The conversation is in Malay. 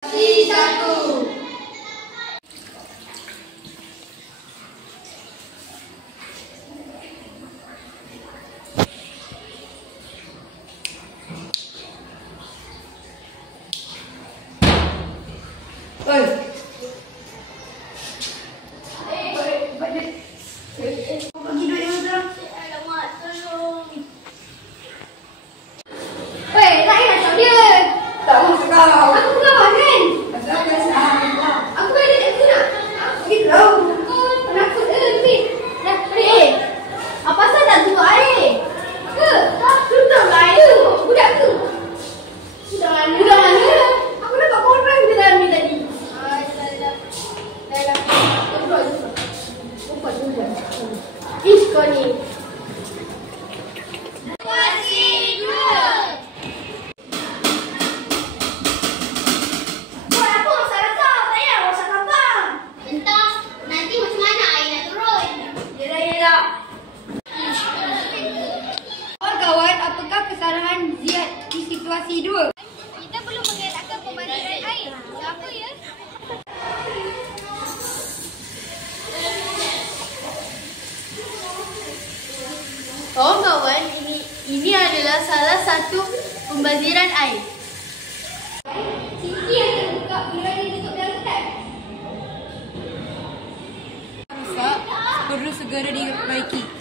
Satu. Bagi duit yang berapa? Alamak, tolong. Weh, tak nak cakap dia. Tak mahu kau. Aku kawan kan? Pasal aku rasa aku ada aku nak. Aku tahu. Penakut ke? Dah, pergi. Apa pasal tak tutup air? Ke? Tutup air. Budak ke? Budak mana? Budak mana? Aku nampak korang ke dalam ni tadi. Dah. Umpat juga. Ish kau ni. Kawan-kawan, apakah kesalahan Ziad di situasi 2? Kita perlu mengelakkan pembantiran air. Siapa ya? Kawan-kawan, ini adalah salah satu pembaziran air. Siti yang terbuka bila dia tutup dalam ketan. Rusak, perlu segera diperbaiki.